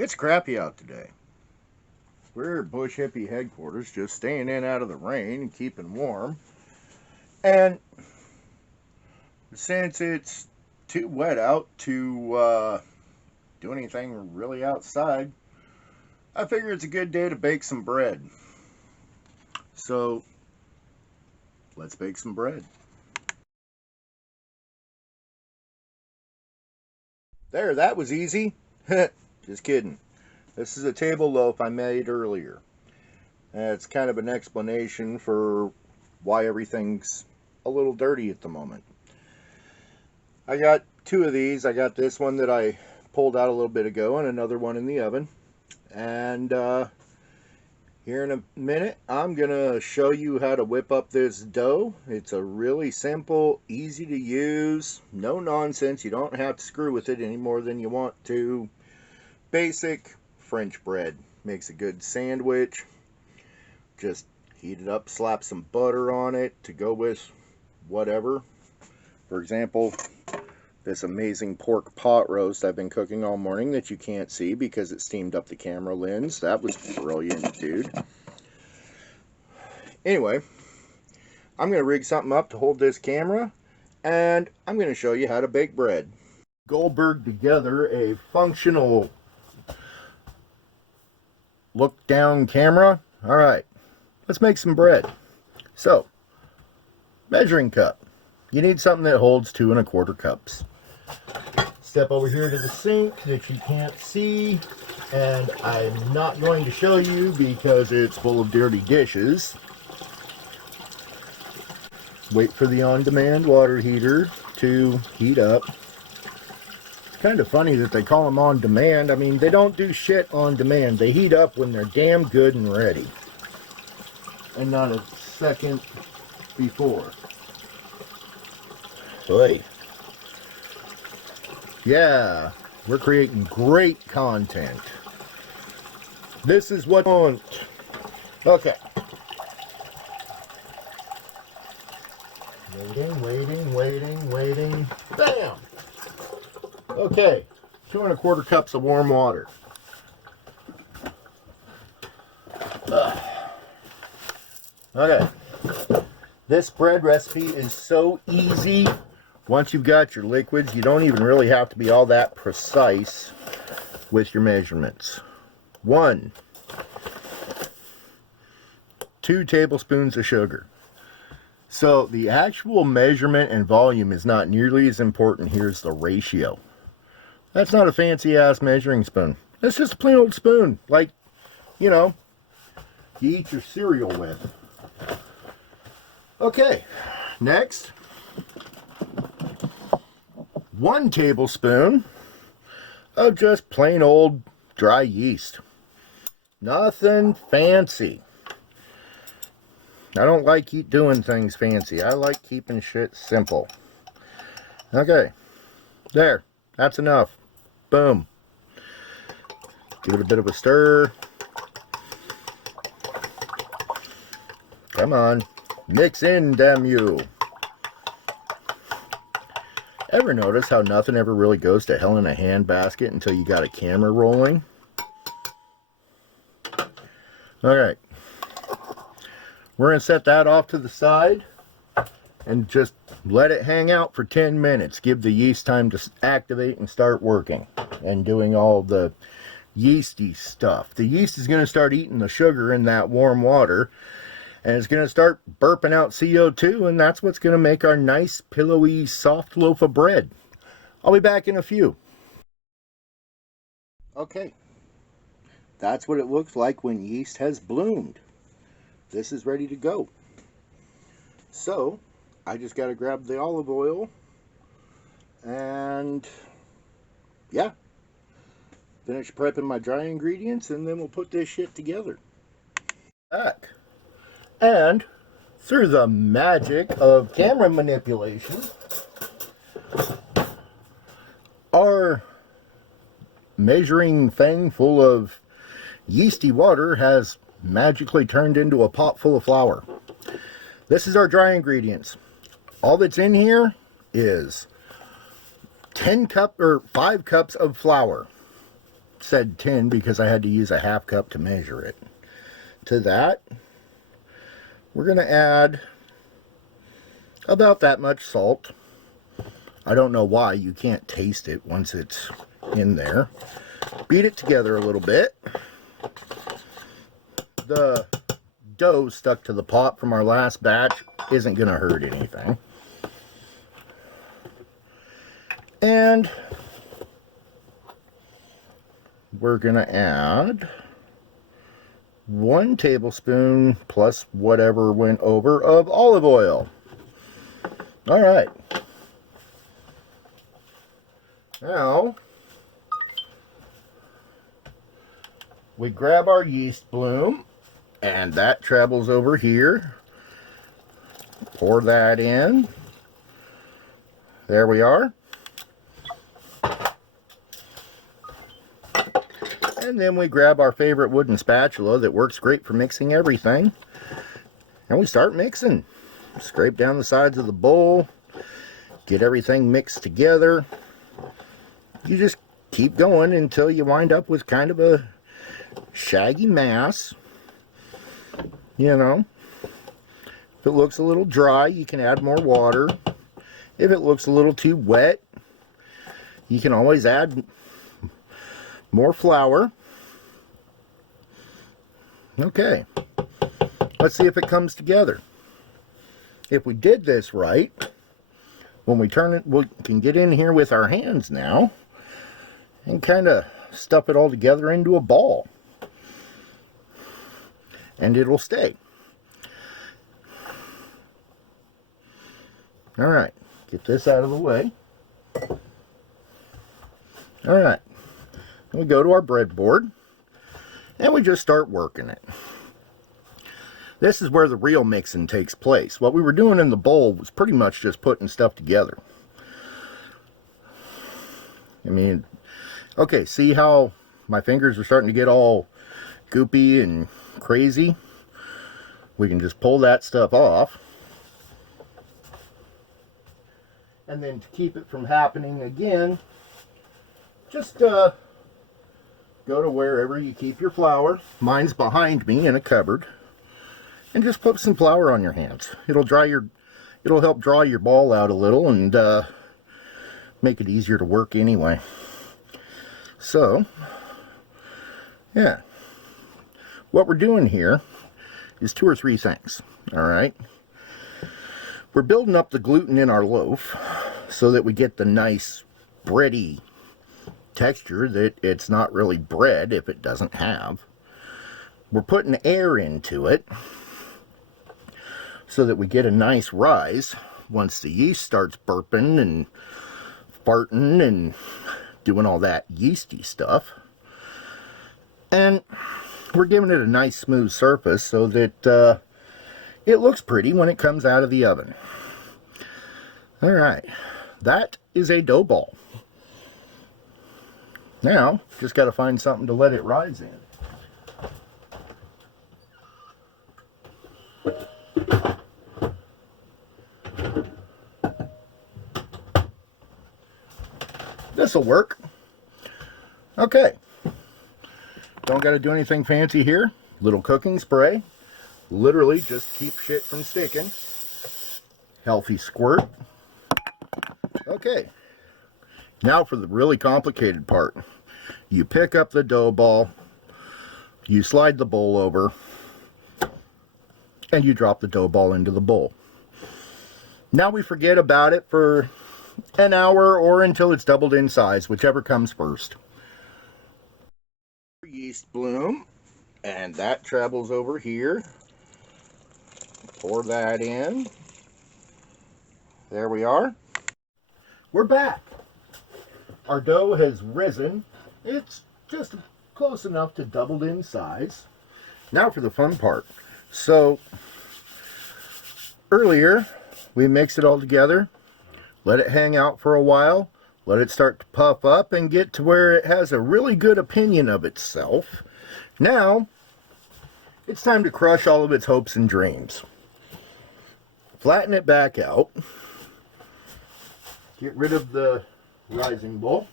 It's crappy out today. We're at Bush Hippie headquarters, just staying in out of the rain and keeping warm. And since it's too wet out to do anything really outside, I figure it's a good day to bake some bread. So let's bake some bread. There, that was easy. Just kidding. This is a table loaf I made earlier. And it's kind of an explanation for why everything's a little dirty at the moment. I got two of these. I got this one that I pulled out a little bit ago and another one in the oven. And here in a minute, I'm going to show you how to whip up this dough. It's a really simple, easy to use, no nonsense. You don't have to screw with it any more than you want to. Basic French bread. Makes a good sandwich. Just heat it up, slap some butter on it to go with whatever. For example, this amazing pork pot roast I've been cooking all morning that you can't see because it steamed up the camera lens. That was brilliant, dude. Anyway, I'm going to rig something up to hold this camera, and I'm going to show you how to bake bread. Goldberg together a functional look down camera. All right, let's make some bread. So, measuring cup. You need something that holds 2 1/4 cups. Step over here to the sink that you can't see, and I'm not going to show you because it's full of dirty dishes. Wait for the on-demand water heater to heat up. Kind of funny that they call them on demand. I mean, they don't do shit on demand. They heat up when they're damn good and ready, and not a second before. Boy. Yeah, we're creating great content. This is what I want. Okay. Waiting. Bam! Okay, 2 1/4 cups of warm water. Okay. This bread recipe is so easy. Once you've got your liquids, you don't even really have to be all that precise with your measurements. 2 tablespoons of sugar. So the actual measurement and volume is not nearly as important here as the ratio. That's not a fancy ass measuring spoon. That's just a plain old spoon, like, you know, you eat your cereal with. Okay, next, 1 tablespoon of just plain old dry yeast. Nothing fancy. I don't like doing things fancy. I like keeping shit simple. Okay, there, that's enough. Boom. Give it a bit of a stir. Come on, mix in, damn you. Ever notice how nothing ever really goes to hell in a handbasket until you got a camera rolling? Alright. We're going to set that off to the side and just let it hang out for 10 minutes. Give the yeast time to activate and start working and doing all the yeasty stuff. The yeast is going to start eating the sugar in that warm water, and it's going to start burping out CO2, and that's what's going to make our nice, pillowy, soft loaf of bread. I'll be back in a few. Okay, that's what it looks like when yeast has bloomed. This is ready to go. So, I just got to grab the olive oil, and yeah, finish prepping my dry ingredients, and then we'll put this shit together. Back. And through the magic of camera manipulation, our measuring thing full of yeasty water has magically turned into a pot full of flour. This is our dry ingredients. All that's in here is 5 cups of flour. said 10 because I had to use a half cup to measure it. To that, we're going to add about that much salt. I don't know why. You can't taste it once it's in there. Beat it together a little bit. The dough stuck to the pot from our last batch isn't going to hurt anything. And we're going to add 1 tablespoon plus whatever went over of olive oil. All right. Now, we grab our yeast bloom, and that travels over here. Pour that in. There we are. And then we grab our favorite wooden spatula that works great for mixing everything. And we start mixing. Scrape down the sides of the bowl. Get everything mixed together. You just keep going until you wind up with kind of a shaggy mass. You know. If it looks a little dry, you can add more water. If it looks a little too wet, you can always add more flour. Okay, let's see if it comes together. If we did this right, when we turn it, we can get in here with our hands now and kind of stuff it all together into a ball. And it'll stay. All right, get this out of the way. All right, we go to our breadboard and we just start working it. This is where the real mixing takes place. What we were doing in the bowl was pretty much just putting stuff together. I mean, okay, see how my fingers are starting to get all goopy and crazy? We can just pull that stuff off. And then to keep it from happening again, just go to wherever you keep your flour. Mine's behind me in a cupboard. And just put some flour on your hands. It'll help dry your ball out a little and make it easier to work anyway. So, yeah. What we're doing here is 2 or 3 things. All right. We're building up the gluten in our loaf so that we get the nice bready texture that it's not really bread if it doesn't have. We're putting air into it so that we get a nice rise once the yeast starts burping and farting and doing all that yeasty stuff. And we're giving it a nice smooth surface so that it looks pretty when it comes out of the oven. All right, that is a dough ball. Now, just got to find something to let it rise in. This'll work. Okay. Don't got to do anything fancy here. Little cooking spray. Literally just keep shit from sticking. Healthy squirt. Okay. Now for the really complicated part. You pick up the dough ball. You slide the bowl over. And you drop the dough ball into the bowl. Now we forget about it for an hour or until it's doubled in size, whichever comes first. Yeast bloom, and that travels over here. Pour that in. There we are. We're back. Our dough has risen. It's just close enough to doubled in size. Now for the fun part. So earlier we mixed it all together, let it hang out for a while, let it start to puff up and get to where it has a really good opinion of itself. Now it's time to crush all of its hopes and dreams. Flatten it back out. Get rid of the rising bowl.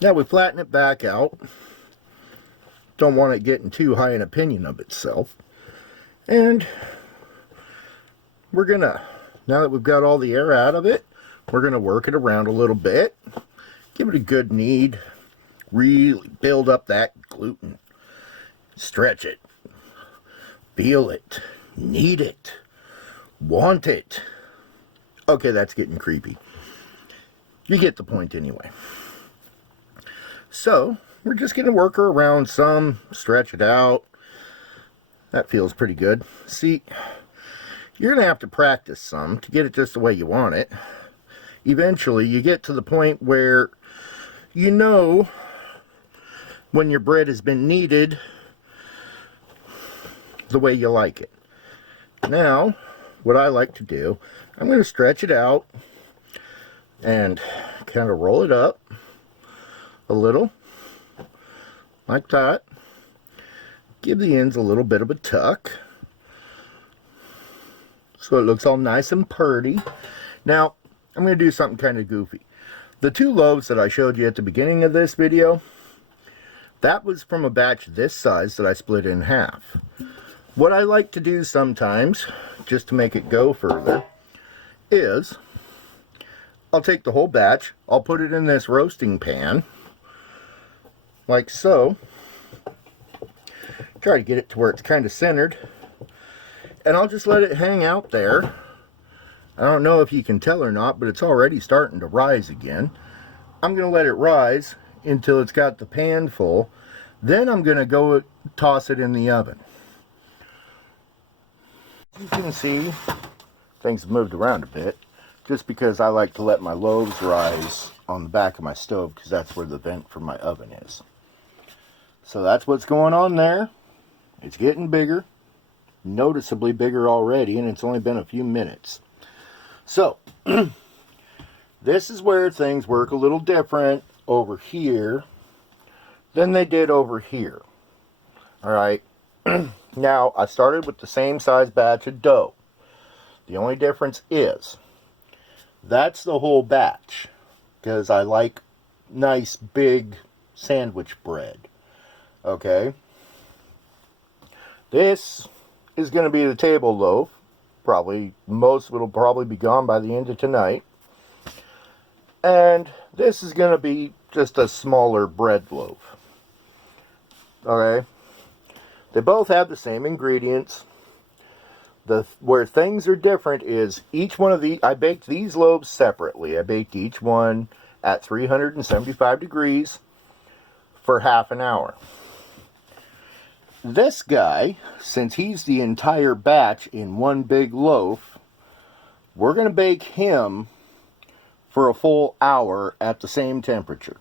Now we flatten it back out. Don't want it getting too high an opinion of itself. And we're gonna, now that we've got all the air out of it, we're gonna work it around a little bit. Give it a good knead. Really build up that gluten. Stretch it. Feel it. Need it. Want it. Okay, that's getting creepy. You get the point anyway. So, we're just going to work her around some, stretch it out. That feels pretty good. See, you're going to have to practice some to get it just the way you want it. Eventually, you get to the point where you know when your bread has been kneaded the way you like it. Now, what I like to do, I'm going to stretch it out and kind of roll it up a little, like that. Give the ends a little bit of a tuck, so it looks all nice and purty. Now, I'm going to do something kind of goofy. The 2 loaves that I showed you at the beginning of this video, that was from a batch this size that I split in half. What I like to do sometimes, just to make it go further, is I'll take the whole batch, I'll put it in this roasting pan, like so. Try to get it to where it's kind of centered, and I'll just let it hang out there. I don't know if you can tell or not, but it's already starting to rise again. I'm going to let it rise until it's got the pan full. Then I'm going to go toss it in the oven. You can see things have moved around a bit, just because I like to let my loaves rise on the back of my stove, because that's where the vent for my oven is. So that's what's going on there. It's getting bigger, noticeably bigger already, and it's only been a few minutes. So, this is where things work a little different over here than they did over here. Alright, now I started with the same size batch of dough. The only difference is, that's the whole batch, because I like nice big sandwich bread. Okay, this is going to be the table loaf. Probably most of it will probably be gone by the end of tonight. And this is going to be just a smaller bread loaf. Okay, they both have the same ingredients. Where things are different is each one of I baked these loaves separately. I baked each one at 375 degrees for half an hour. This guy, since he's the entire batch in one big loaf, we're going to bake him for a full hour at the same temperature.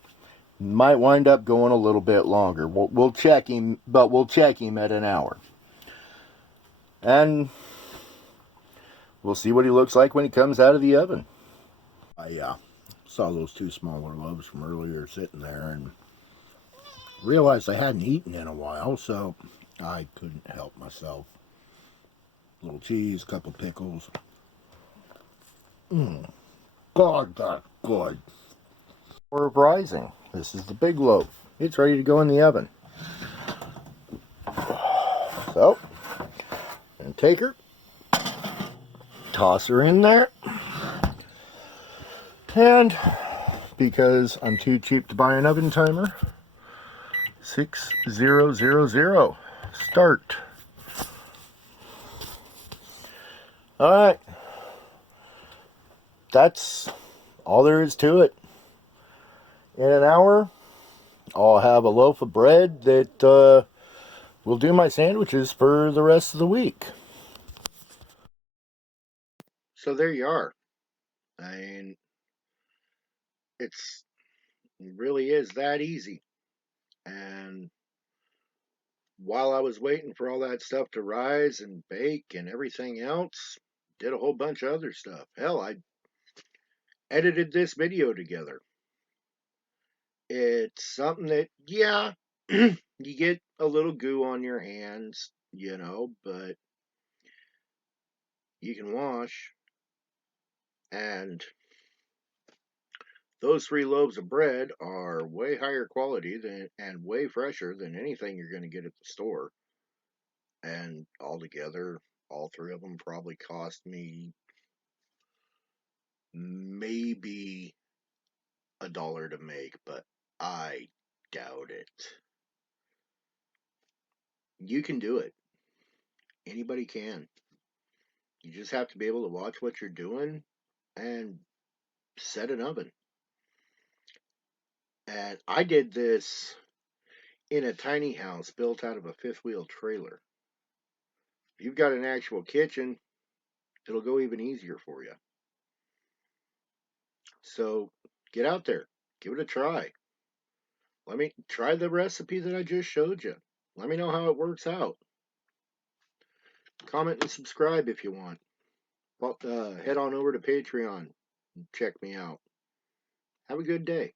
Might wind up going a little bit longer. We'll check him, but we'll check him at an hour. And we'll see what he looks like when he comes out of the oven. I saw those 2 smaller loaves from earlier sitting there and realized I hadn't eaten in a while, so I couldn't help myself. A little cheese, a couple pickles. God, that's good. Hour of rising. This is the big loaf. It's ready to go in the oven. So, and take her, toss her in there, and because I'm too cheap to buy an oven timer, 6000, start. Alright, that's all there is to it. In an hour, I'll have a loaf of bread that will do my sandwiches for the rest of the week. So there you are. I mean, it really is that easy. And while I was waiting for all that stuff to rise and bake and everything else, did a whole bunch of other stuff. Hell, I edited this video together. It's something that, yeah, you get a little goo on your hands, but you can wash. And Those 3 loaves of bread are way higher quality than and way fresher than anything you're going to get at the store. And altogether, all 3 of them probably cost me maybe $1 to make, but I doubt it. You can do it. Anybody can. You just have to be able to watch what you're doing and set an oven. And I did this in a tiny house built out of a fifth wheel trailer. If you've got an actual kitchen, it'll go even easier for you. So get out there, give it a try. Let me try the recipe that I just showed you. Let me know how it works out. Comment and subscribe if you want. Head on over to Patreon and check me out. Have a good day.